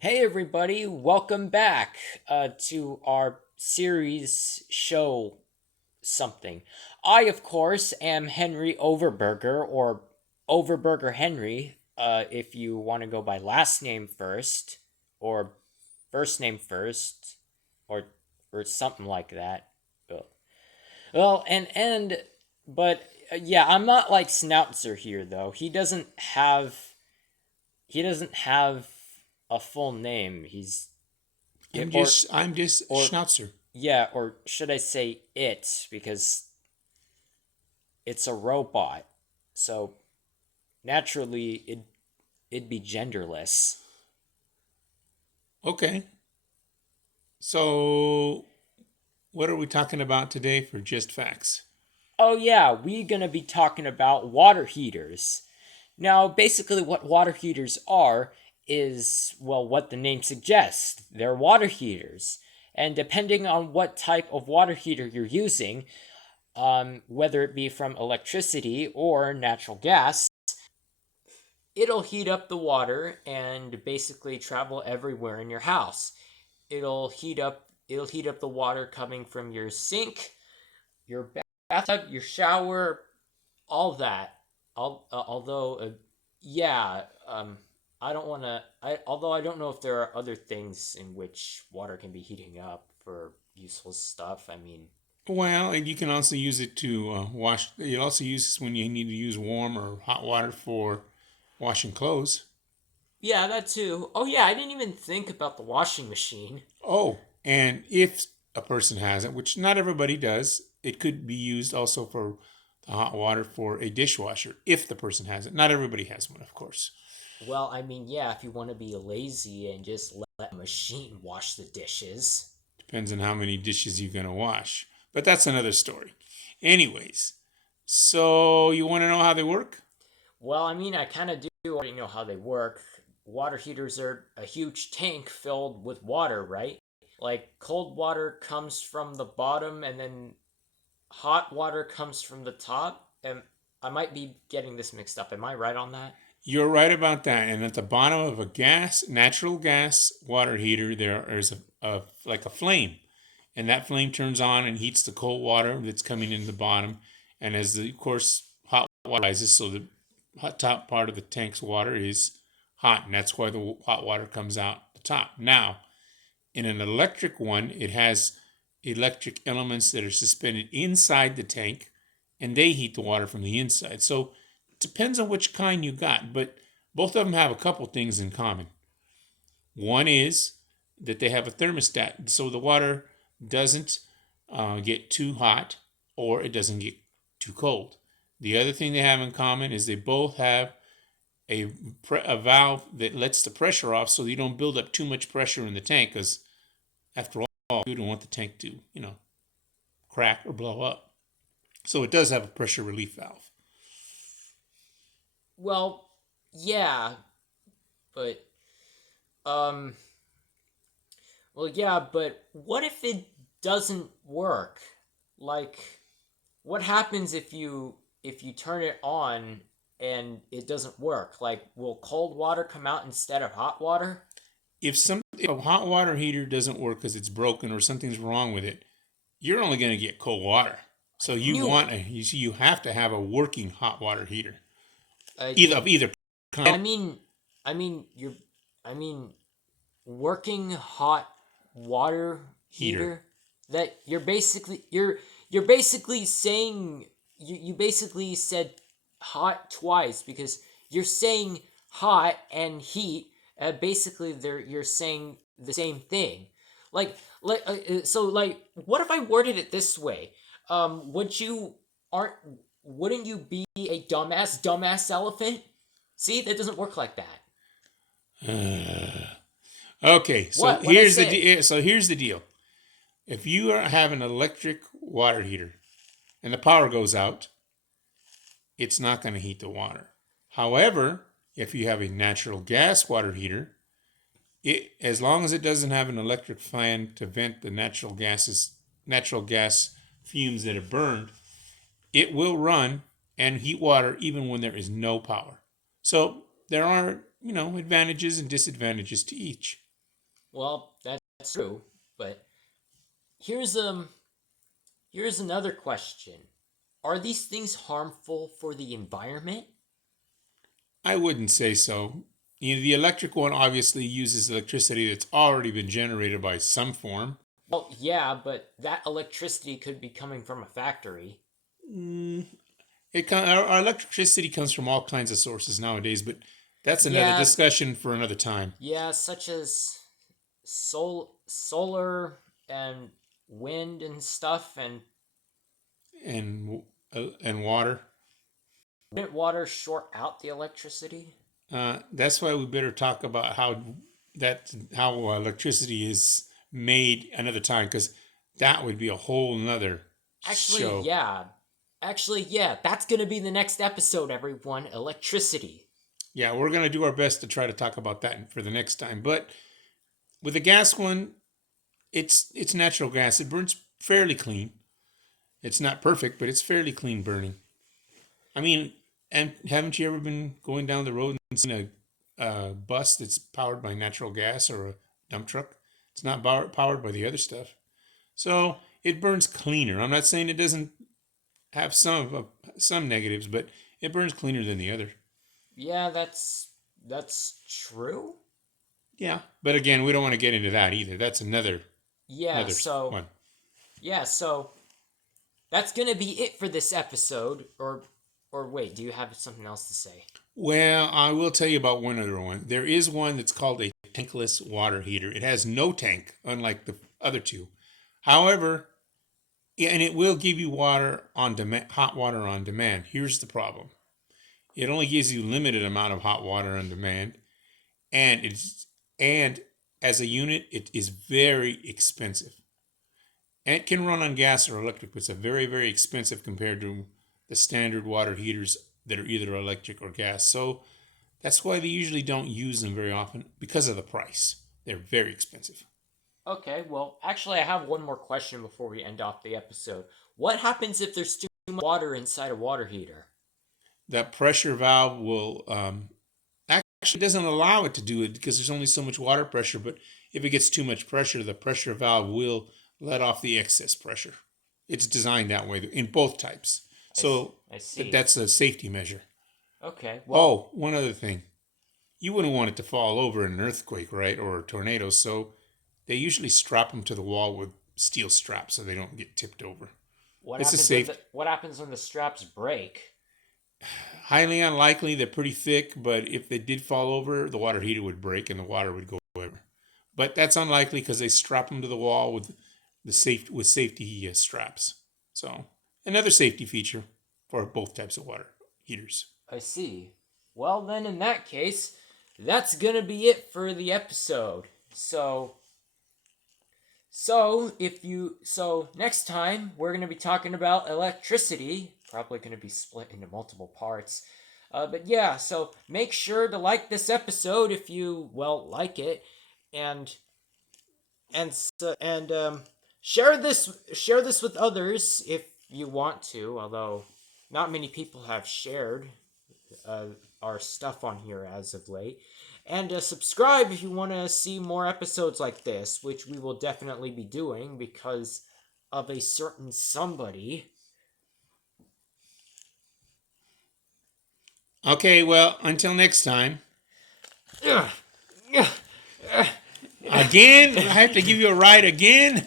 Hey, everybody, welcome back to our series show something. I, of course, am Henry Overburger, or Overburger Henry, if you want to go by last name first, or first name first, or or something like that. Uh, Well, but yeah, I'm not like Snoutzer here though. He doesn't have a full name. It, I'm just or Schnauzer. yeah, or should I say it, because it's a robot. So naturally it'd be genderless. Okay. So what are we talking about today for just facts? Oh yeah, we're going to be talking about water heaters. Now, basically what water heaters are is, well, what the name suggests. They're water heaters. And depending on what type of water heater you're using, whether it be from electricity or natural gas, it'll heat up the water and basically travel everywhere in your house. It'll heat up the water coming from your sink, your bathtub, your shower, all that. Although yeah, I don't want to although I don't know if there are other things in which water can be heating up for useful stuff. I mean, Well, and you can also use it to wash. You also use this when you need to use warm or hot water for washing clothes. yeah, that too. Oh yeah, I didn't even think about the washing machine. Oh, and if a person has it, which not everybody does, it could be used also for the hot water for a dishwasher if the person has it. Not everybody has one, of course. Well, I mean, yeah, if you want to be lazy and just let a machine wash the dishes. Depends on how many dishes you're going to wash. But that's another story. Anyways, so you want to know how they work? Well, I mean, I kind of do already know how they work. Water heaters are a huge tank filled with water, right? Like, cold water comes from the bottom and then hot water comes from the top. And I might be getting this mixed up. Am I right on that? You're right about that. And at the bottom of a natural gas water heater, there is like a flame, and that flame turns on and heats the cold water that's coming in the bottom. And as of course hot water rises, so the hot top part of the tank's water is hot, and that's why the hot water comes out the top. Now, in an electric one, it has electric elements that are suspended inside the tank, and they heat the water from the inside. So it depends on which kind you got, but both of them have a couple things in common. One is that they have a thermostat, so the water doesn't get too hot or it doesn't get too cold. The other thing they have in common is they both have a valve that lets the pressure off so you don't build up too much pressure in the tank, because after all, you don't want the tank to, crack or blow up. So it does have a pressure relief valve. Well, yeah, but, um, well, yeah, but what if it doesn't work? Like, what happens if you turn it on and it doesn't work? Like, will cold water come out instead of hot water? If a hot water heater doesn't work because it's broken or something's wrong with it, you're only going to get cold water. I So knew it. you have to have a working hot water heater, either Yeah. of either I kind. mean, I mean, you're, I mean, working hot water Heater. heater. That you're basically saying you basically said hot twice, because you're saying hot and heat. Basically, you're saying the same thing. Like, what if I worded it this way? Aren't wouldn't you be a dumbass elephant? See, that doesn't work like that. Okay, so What I say? here's the deal. If you have an electric water heater and the power goes out, it's not going to heat the water. However, if you have a natural gas water heater, as long as it doesn't have an electric fan to vent the natural gas fumes that have burned, it will run and heat water even when there is no power. So there are, advantages and disadvantages to each. Well, that's true, but here's here's another question. Are these things harmful for the environment? I wouldn't say so. The electric one obviously uses electricity that's already been generated by some form. Well, yeah, but that electricity could be coming from a factory. Mm, our electricity comes from all kinds of sources nowadays, but that's another Yeah, discussion for another time. yeah, such as solar and wind and stuff, and And water. wouldn't water short out the electricity? That's why we better talk about how electricity is made another time, because that would be a whole nother Actually, show. yeah. Actually, yeah. That's gonna be the next episode, everyone. Electricity. Yeah, we're gonna do our best to try to talk about that for the next time. But with the gas one, it's natural gas. It burns fairly clean. It's not perfect, but it's fairly clean burning. I mean, and haven't you ever been going down the road and seen a bus that's powered by natural gas, or a dump truck? It's not powered by the other stuff. So it burns cleaner. I'm not saying it doesn't have some negatives, but it burns cleaner than the other. Yeah, that's true. Yeah, but again, we don't want to get into that either. That's Yeah, another so one. yeah, so that's gonna be it for this episode. Or wait, do you have something else to say? Well, I will tell you about one other one. There is one that's called a tankless water heater. It has no tank, unlike the other two. However, yeah, and it will give you water on demand, hot water on demand. Here's the problem: it only gives you limited amount of hot water on demand, and and as a unit, it is very expensive. And it can run on gas or electric, but it's a very expensive compared to the standard water heaters that are either electric or gas. So that's why they usually don't use them very often, because of the price. They're very expensive. Okay, well, actually, I have one more question before we end off the episode. What happens if there's too much water inside a water heater? That pressure valve will actually doesn't allow it to do it, because there's only so much water pressure. But if it gets too much pressure, the pressure valve will let off the excess pressure. It's designed that way in both types. So I see. that's a safety measure. Okay, well, Oh, one other thing. You wouldn't want it to fall over in an earthquake, right? Or a tornado. So they usually strap them to the wall with steel straps so they don't get tipped over. It's a safe. what happens when the straps break? Highly unlikely. They're pretty thick, but if they did fall over, the water heater would break and the water would go over. But that's unlikely because they strap them to the wall with safety straps. So another safety feature for both types of water heaters. I see. Well, then, in that case, that's gonna be it for the episode. So next time we're gonna be talking about electricity. Probably gonna be split into multiple parts. But yeah, so make sure to like this episode if you like it, and and share this with others if you want to. Although not many people have shared uh, our stuff on here as of late. And subscribe if you want to see more episodes like this, which we will definitely be doing because of a certain somebody. Okay, well, until next time. Again? I have to give you a ride again?